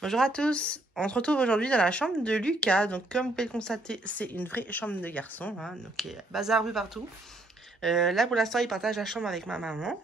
Bonjour à tous, on se retrouve aujourd'hui dans la chambre de Lucas. Donc comme vous pouvez le constater, c'est une vraie chambre de garçon, hein, donc il y a bazar vu partout. Là pour l'instant il partage la chambre avec ma maman.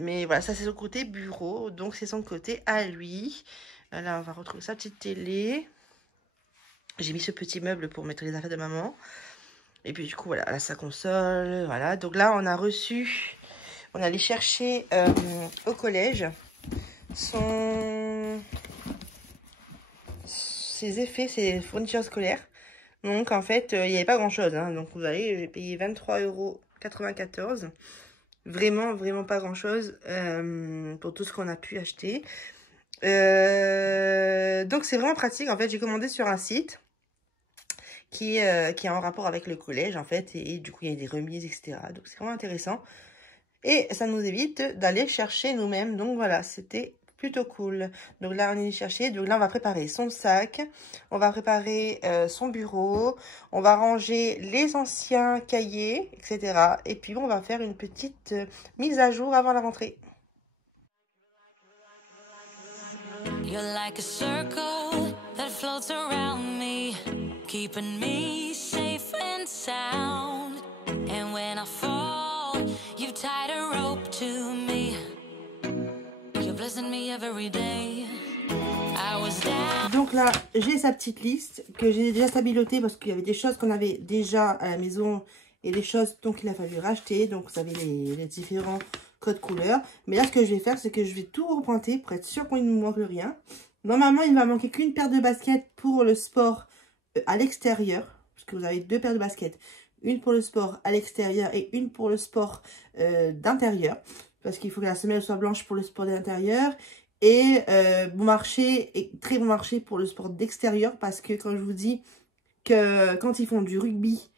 Mais voilà, ça c'est son côté bureau, donc c'est son côté à lui. Là on va retrouver sa petite télé. J'ai mis ce petit meuble pour mettre les affaires de maman. Et puis du coup voilà, là, sa console, voilà. Donc là on a reçu, on allait chercher au collège ses effets, ses fournitures scolaires. Donc en fait, il n'y avait pas grand chose, hein. Donc vous voyez, j'ai payé 23,94 €. Vraiment, vraiment pas grand chose pour tout ce qu'on a pu acheter. Donc c'est vraiment pratique. En fait, j'ai commandé sur un site qui est en rapport avec le collège, en fait. Et du coup, il y a des remises, etc. Donc c'est vraiment intéressant. Et ça nous évite d'aller chercher nous-mêmes. Donc voilà, c'était plutôt cool. Donc là, on est chercher. Donc là, on va préparer son sac. On va préparer son bureau. On va ranger les anciens cahiers, etc. Et puis, on va faire une petite mise à jour avant la rentrée. You're like a circle that floats around me, keeping me safe and sound. And when I fall, you tied a rope to me. You're blessing me every day. I was down. Donc là, j'ai sa petite liste que j'ai déjà stabilotée parce qu'il y avait des choses qu'on avait déjà à la maison et des choses donc il a fallu racheter. Donc vous savez les différents codes couleurs. Mais là, ce que je vais faire, c'est que je vais tout repointer pour être sûr qu'il ne me manque rien. Normalement, il ne va manquer qu'une paire de baskets pour le sport à l'extérieur. Parce que vous avez deux paires de baskets. Une pour le sport à l'extérieur et une pour le sport d'intérieur. Parce qu'il faut que la semelle soit blanche pour le sport d'intérieur. Et bon marché, et très bon marché pour le sport d'extérieur. Parce que quand je vous dis que quand ils font du rugby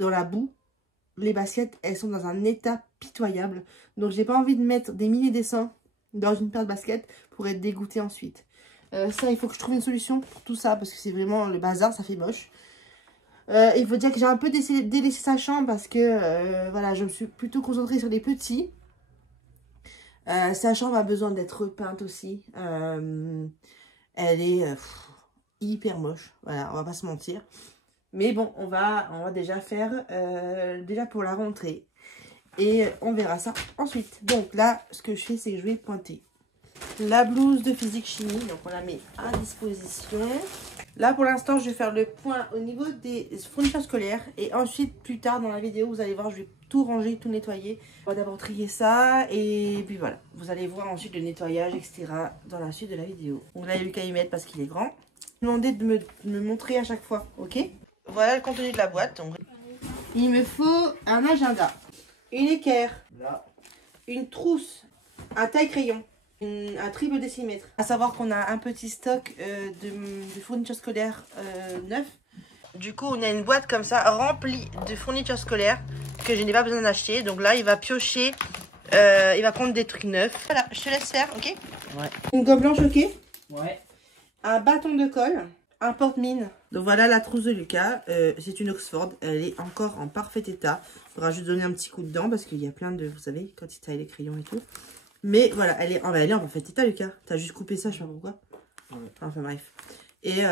dans la boue, les baskets, elles sont dans un état pitoyable. Donc, j'ai pas envie de mettre des milliers dessins dans une paire de baskets pour être dégoûtée ensuite. Ça, il faut que je trouve une solution pour tout ça parce que c'est vraiment le bazar, ça fait moche. Il faut dire que j'ai un peu délaissé sa chambre parce que voilà, je me suis plutôt concentrée sur les petits. Sa chambre a besoin d'être repeinte aussi. Elle est hyper moche. Voilà, on va pas se mentir. Mais bon, on va déjà faire déjà pour la rentrée. Et on verra ça ensuite. Donc là, ce que je fais, c'est que je vais pointer la blouse de physique-chimie. Donc on la met à disposition. Là, pour l'instant, je vais faire le point au niveau des fournitures scolaires. Et ensuite, plus tard dans la vidéo, vous allez voir, je vais tout ranger, tout nettoyer. On va d'abord trier ça. Et puis voilà, vous allez voir ensuite le nettoyage, etc. dans la suite de la vidéo. Donc là, il y a eu qu'à y mettre parce qu'il est grand. Demandez de me montrer à chaque fois, ok? Voilà le contenu de la boîte. Donc, il me faut un agenda, une équerre, une trousse, un taille-crayon, un triple décimètre. À savoir qu'on a un petit stock de fournitures scolaires neuf. Du coup, on a une boîte comme ça remplie de fournitures scolaires que je n'ai pas besoin d'acheter. Donc là, il va piocher, il va prendre des trucs neufs. Voilà, je te laisse faire, ok? Ouais. Une gomme blanche, ok? Ouais. Un bâton de colle. Un porte-mine. Donc voilà la trousse de Lucas. C'est une Oxford. Elle est encore en parfait état. Il faudra juste donner un petit coup dedans parce qu'il y a plein de, vous savez, quand il taille les crayons et tout. Mais voilà, elle est en parfait état, Lucas. T'as juste coupé ça, je sais pas pourquoi. Ouais. Enfin bref. Et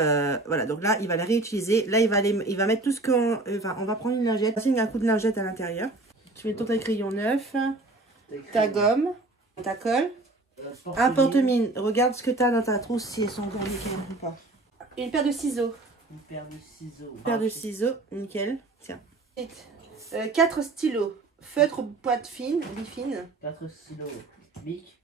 voilà, donc là, il va la réutiliser. Là, il va mettre tout ce qu'on... Enfin, on va prendre une lingette. Passer un coup de lingette à l'intérieur. Tu mets ton taille-crayon neuf. Ta gomme. Ta colle. Un porte-mine. Regarde ce que tu as dans ta trousse si elles sont encore nickel ou pas. Une paire de ciseaux. Une paire de ciseaux. Une paire de ciseaux, nickel. Tiens. 4 stylos. Feutre pointe fine, bifine. 4 stylos. Bic.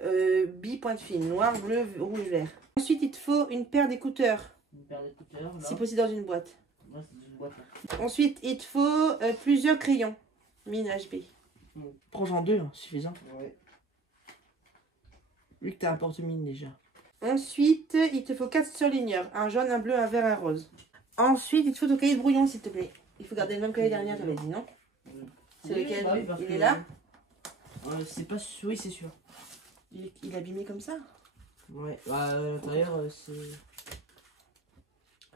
Bi pointe fine. Noir, bleu, rouge, vert. Ensuite, il te faut une paire d'écouteurs. Une paire d'écouteurs, là. Si possible dans une boîte. Ouais, c'est dans une boîte. Là. Ensuite, il te faut plusieurs crayons. Mine HB. Prends-en 2, hein, suffisant. Ouais. Vu que tu as un porte-mine déjà. Ensuite, il te faut 4 surligneurs. Un jaune, un bleu, un vert, un rose. Ensuite, il te faut ton cahier de brouillon, s'il te plaît. Il faut garder le même que l'année dernière, j'avais dit, non? C'est lequel? Bah oui, il est là? C'est pas... Oui, c'est sûr. Il est abîmé comme ça? Ouais. Bah, à l'intérieur, c'est...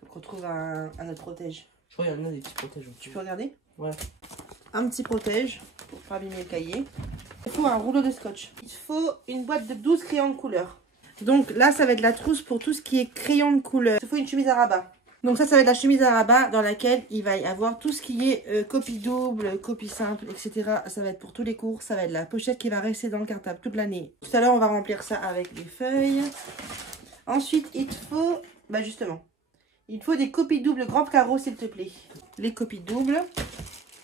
Faut qu'on trouve un autre protège. Je crois qu'il y en a des petits protèges. Tu peux regarder? Ouais. Un petit protège pour pas abîmer le cahier. Il faut un rouleau de scotch. Il faut une boîte de 12 crayons de couleur. Donc là, ça va être la trousse pour tout ce qui est crayon de couleur. Il faut une chemise à rabat. Donc ça va être la chemise à rabat dans laquelle il va y avoir tout ce qui est copie double, copie simple, etc. Ça va être pour tous les cours. Ça va être la pochette qui va rester dans le cartable toute l'année. Tout à l'heure, on va remplir ça avec des feuilles. Ensuite, il te faut, bah justement, il te faut des copies doubles grand carreau, s'il te plaît. Les copies doubles.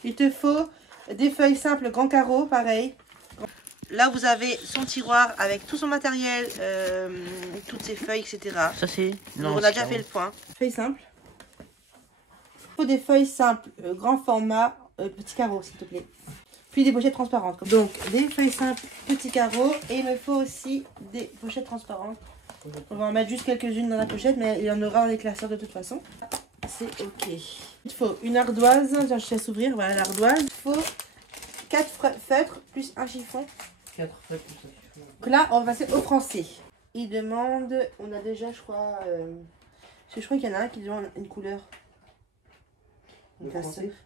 Il te faut des feuilles simples grand carreau, pareil. Là, vous avez son tiroir avec tout son matériel, toutes ses feuilles, etc. Ça, c'est... On a déjà fait le point. Feuilles simples. Il faut des feuilles simples, grand format, petit carreau, s'il te plaît. Puis des pochettes transparentes. Donc, des feuilles simples, petit carreau. Et il me faut aussi des pochettes transparentes. On va en mettre juste quelques-unes dans la pochette, mais il y en aura en éclairceur de toute façon. C'est ok. Il faut une ardoise. Tiens, je laisse ouvrir. Voilà l'ardoise. Il faut 4 feutres plus un chiffon. 4 feutres plus un chiffon. Donc là, on va passer au français. Il demande, on a déjà, je crois, je crois qu'il y en a un qui demande une couleur.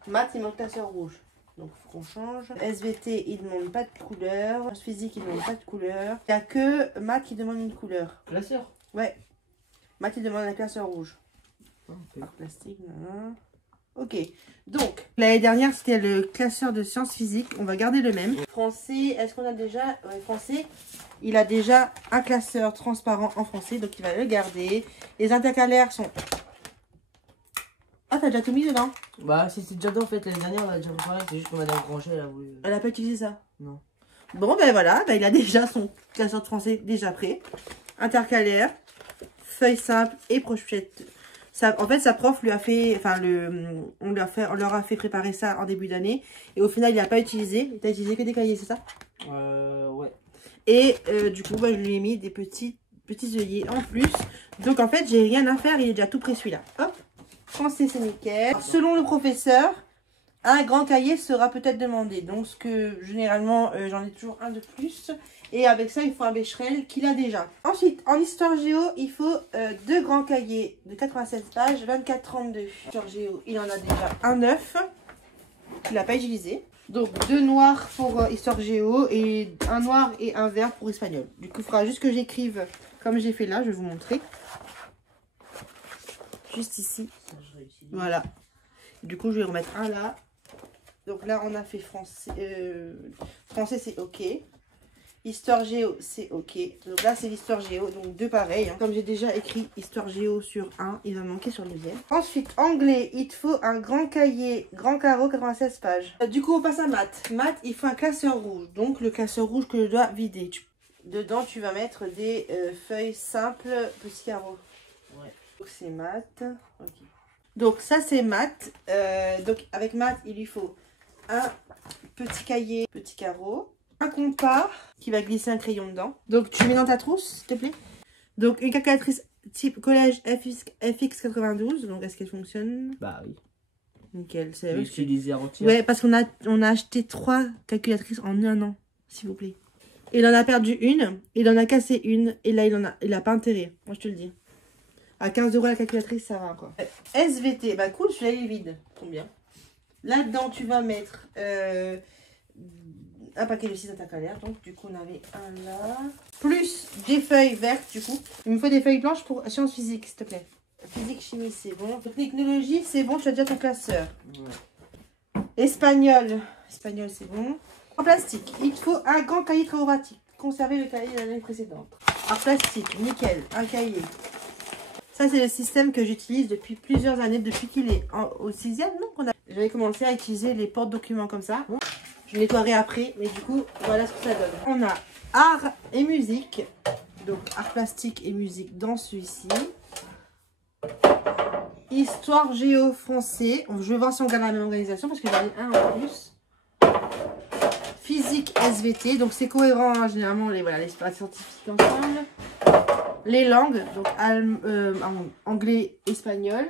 Maths, il manque classeur rouge. Donc, il faut qu'on change. SVT, il ne demande pas de couleur. Sciences physique, il ne demande pas de couleur. Il n'y a que maths qui demande une couleur. Classeur? Ouais. Maths, il demande un classeur rouge. Okay. Art plastique, non. Ok. Donc, l'année dernière, c'était le classeur de sciences physiques. On va garder le même. Français, est-ce qu'on a déjà... Ouais, français, il a déjà un classeur transparent en français. Donc, il va le garder. Les intercalaires sont... Ah, t'as déjà tout mis dedans? Bah, c'était déjà dedans en fait. L'année dernière, on a déjà préparé. C'est juste que Madame Granger, elle a voulu. Elle a pas utilisé ça? Non. Bon, ben voilà. Ben, il a déjà son classeur de français déjà prêt. Intercalaire, feuille simple et pochette. Ça, en fait, sa prof lui a fait... Enfin, on leur a fait préparer ça en début d'année. Et au final, il n'a pas utilisé. Il t'a utilisé que des cahiers, c'est ça? Ouais. Et du coup, ben, je lui ai mis des petits œillets en plus. Donc, en fait, j'ai rien à faire. Il est déjà tout prêt celui-là. Hop. Français, c'est nickel. Selon le professeur, un grand cahier sera peut-être demandé. Donc, ce que généralement, j'en ai toujours un de plus. Et avec ça, il faut un Becherel qu'il a déjà. Ensuite, en histoire géo, il faut 2 grands cahiers de 96 pages, 24-32. Histoire géo, il en a déjà un neuf qu'il n'a pas utilisé. Donc, 2 noirs pour histoire géo et un noir et un vert pour espagnol. Du coup, il faudra juste que j'écrive comme j'ai fait là. Je vais vous montrer. Juste ici. Voilà. Du coup, je vais remettre un là. Donc là, on a fait français. Français, c'est ok. Histoire géo, c'est ok. Donc là, c'est l'histoire géo. Donc 2 pareils. Hein. Comme j'ai déjà écrit histoire géo sur 1, il va manquer sur le deuxième. Ensuite, anglais, il te faut un grand cahier, grand carreau, 96 pages. Du coup, on passe à maths. Maths, il faut un classeur rouge. Donc le classeur rouge que je dois vider. Dedans, tu vas mettre des feuilles simples, petits carreaux. Ouais. Donc c'est maths. Ok. Donc ça c'est maths. Donc avec maths il lui faut un petit cahier, petit carreau, un compas qui va glisser un crayon dedans. Donc tu mets dans ta trousse s'il te plaît. Donc une calculatrice type collège FX92. Donc est-ce qu'elle fonctionne? Bah oui. Nickel. C'est utilisé avant-hier. Ouais, parce qu'on a acheté 3 calculatrices en 1 an, s'il vous plaît. Il en a perdu une, il en a cassé une et là il a pas intérêt. Moi je te le dis. À 15 € la calculatrice, ça va quoi. SVT, bah cool, celui-là il est vide. Trop bien. Là-dedans, tu vas mettre un paquet de 6 intercalaires. Donc, du coup, on avait un là. Plus des feuilles vertes, du coup. Il me faut des feuilles blanches pour sciences physiques, s'il te plaît. Physique, chimie, c'est bon. Technologie, c'est bon, tu as déjà ton classeur. Ouais. Espagnol, c'est bon. En plastique, il te faut un grand cahier très pratique. Conserver le cahier de l'année précédente. En plastique, nickel, un cahier. Ça, c'est le système que j'utilise depuis plusieurs années, depuis qu'il est au 6e, non? J'avais commencé à utiliser les porte-documents comme ça. Je nettoierai après, mais du coup, voilà ce que ça donne. On a art et musique. Donc, art plastique et musique dans celui-ci. Histoire géo français. Je vais voir si on garde la même organisation parce que j'en ai un en plus. Physique SVT. Donc, c'est cohérent, hein, généralement, les scientifiques ensemble. Les langues, donc anglais, espagnol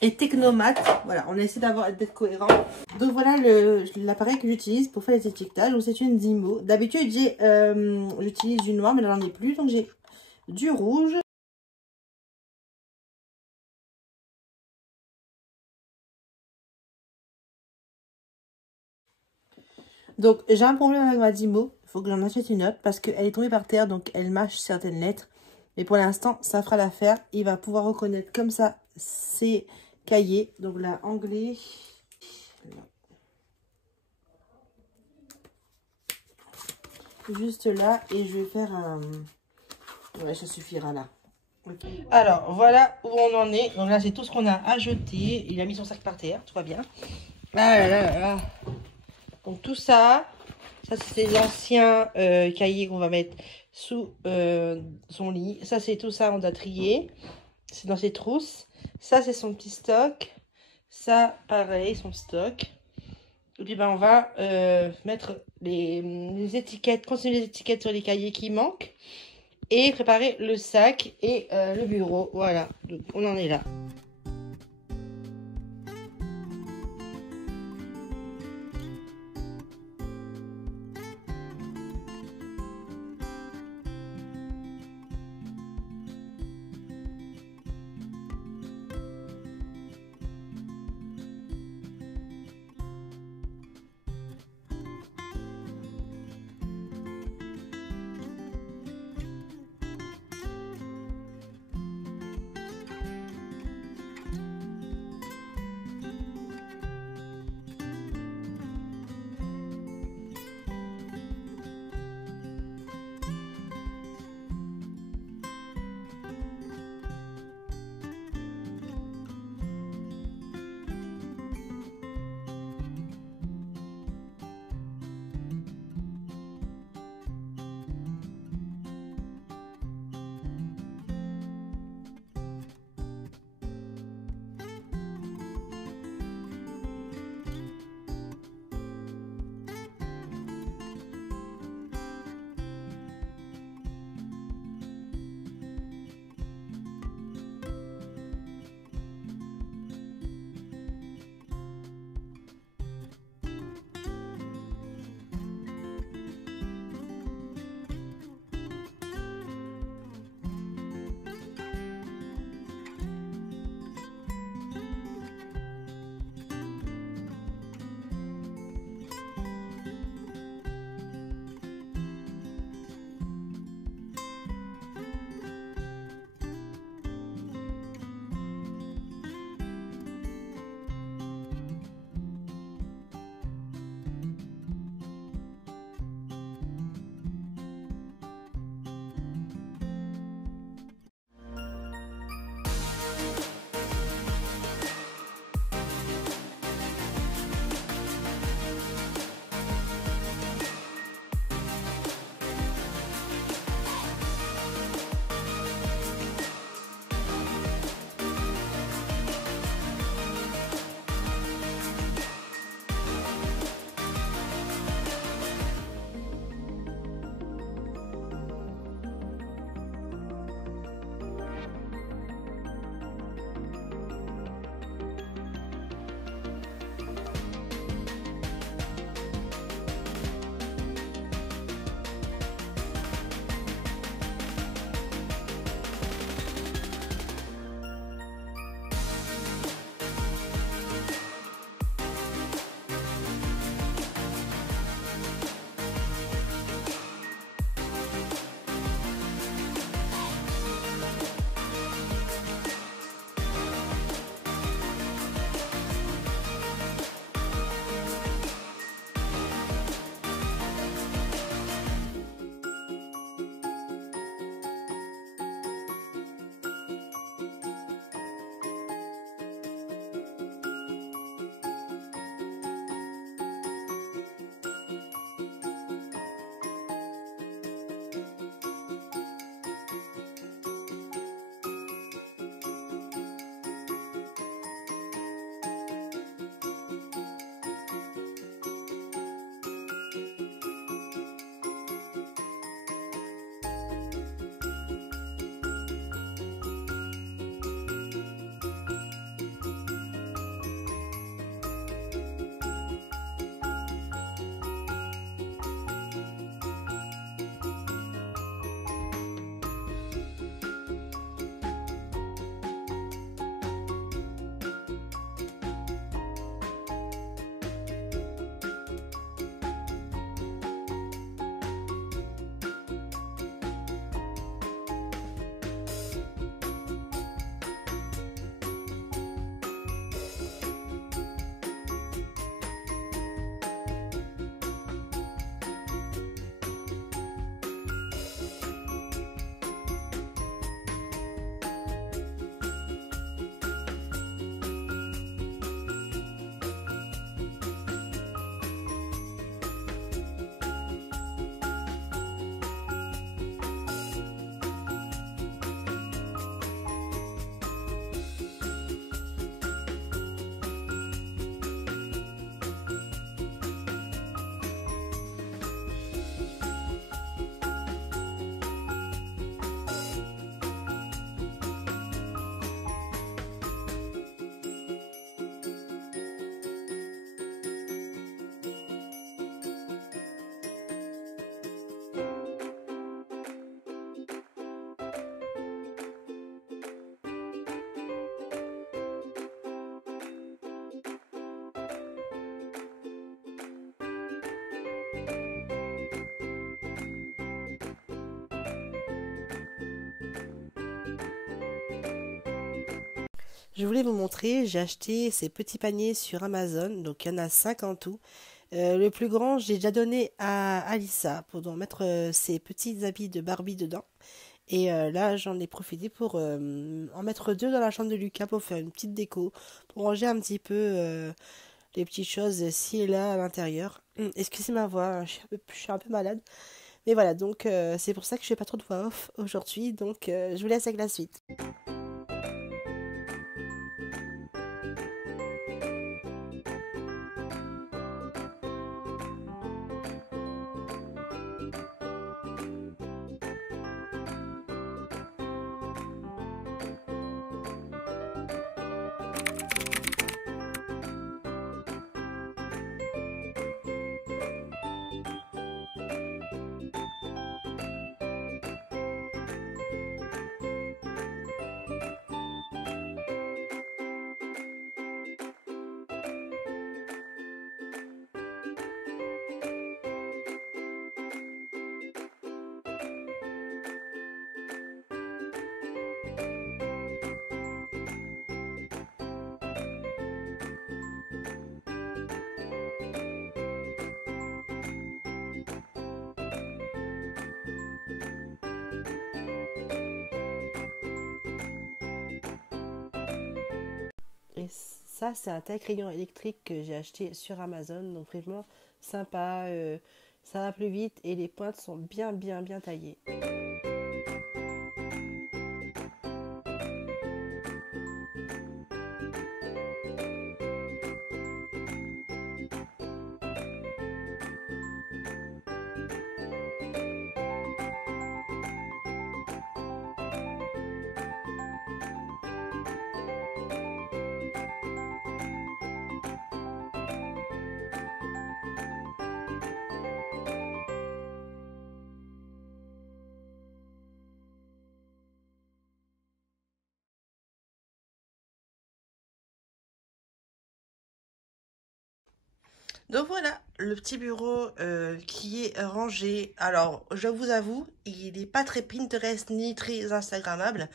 et technomath. Voilà, on essaie d'être cohérent. Donc voilà l'appareil que j'utilise pour faire les étiquetages. Donc c'est une Zimo. D'habitude j'utilise du noir, mais là j'en ai plus, donc j'ai du rouge. Donc j'ai un problème avec ma Zimo. Il faut que j'en achète une autre parce qu'elle est tombée par terre, donc elle mâche certaines lettres. Mais pour l'instant, ça fera l'affaire. Il va pouvoir reconnaître comme ça ses cahiers. Donc là, anglais. Juste là, et je vais faire un... Ouais, ça suffira là. Okay. Alors, voilà où on en est. Donc là, c'est tout ce qu'on a à jeter. Il a mis son sac par terre, tout va bien. Ah là là là. Donc tout ça, c'est l'ancien cahier qu'on va mettre sous son lit. Ça, c'est tout ça, on doit trier. C'est dans ses trousses. Ça, c'est son petit stock. Ça, pareil, son stock. Et puis, ben, on va mettre les étiquettes, continuer les étiquettes sur les cahiers qui manquent. Et préparer le sac et le bureau. Voilà, donc on en est là. Je voulais vous montrer, j'ai acheté ces petits paniers sur Amazon, donc il y en a 5 en tout. Le plus grand, j'ai déjà donné à Alissa pour mettre ses petits habits de Barbie dedans. Et là, j'en ai profité pour en mettre 2 dans la chambre de Lucas pour faire une petite déco, pour ranger un petit peu les petites choses ci et là à l'intérieur. Excusez ma voix, je suis un peu malade. Mais voilà, donc c'est pour ça que je fais pas trop de voix off aujourd'hui, donc je vous laisse avec la suite. Et ça, c'est un taille-crayon électrique que j'ai acheté sur Amazon. Donc vraiment sympa, ça va plus vite et les pointes sont bien taillées. Donc voilà, le petit bureau qui est rangé. Alors, je vous avoue, il n'est pas très Pinterest ni très Instagrammable.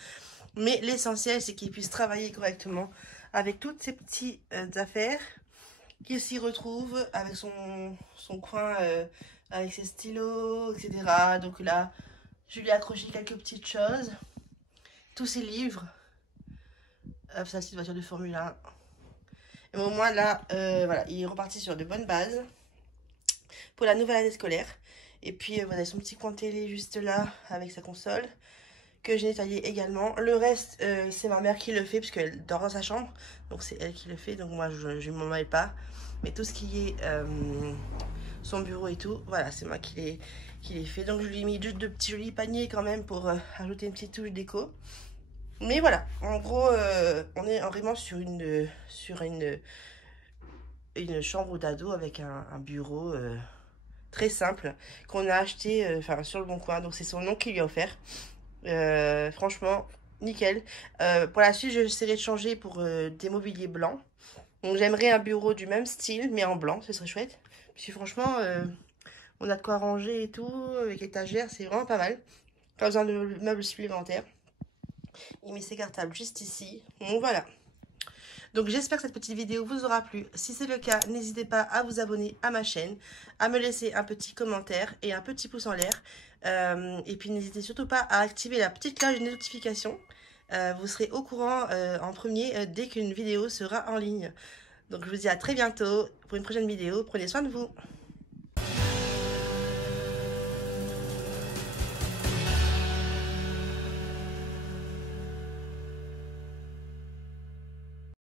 Mais l'essentiel, c'est qu'il puisse travailler correctement avec toutes ces petites affaires. Qu'il s'y retrouve avec son coin, avec ses stylos, etc. Donc là, je lui ai accroché quelques petites choses. Tous ses livres. Ça, c'est une voiture de Formule 1. Et au moins là, voilà, il est reparti sur de bonnes bases pour la nouvelle année scolaire. Et puis voilà, son petit coin télé juste là avec sa console que j'ai nettoyé également. Le reste, c'est ma mère qui le fait puisqu'elle dort dans sa chambre. Donc c'est elle qui le fait, donc moi je m'en mêle pas. Mais tout ce qui est son bureau et tout, voilà, c'est moi qui l'ai fait. Donc je lui ai mis juste de petits jolis paniers quand même pour ajouter une petite touche déco. Mais voilà, en gros, on est vraiment sur une chambre d'ado avec un bureau très simple qu'on a acheté sur le Bon Coin. Donc c'est son nom qui lui a offert. Franchement, nickel. Pour la suite, j'essaierai de changer pour des mobiliers blancs. Donc j'aimerais un bureau du même style, mais en blanc, ce serait chouette. Puis franchement, on a de quoi ranger et tout, avec étagère, c'est vraiment pas mal. Pas besoin de meubles supplémentaires. Il met ses cartables juste ici. Donc voilà. Donc j'espère que cette petite vidéo vous aura plu. Si c'est le cas, n'hésitez pas à vous abonner à ma chaîne, à me laisser un petit commentaire et un petit pouce en l'air. Et puis n'hésitez surtout pas à activer la petite cloche de notification. Vous serez au courant en premier dès qu'une vidéo sera en ligne. Donc je vous dis à très bientôt pour une prochaine vidéo. Prenez soin de vous.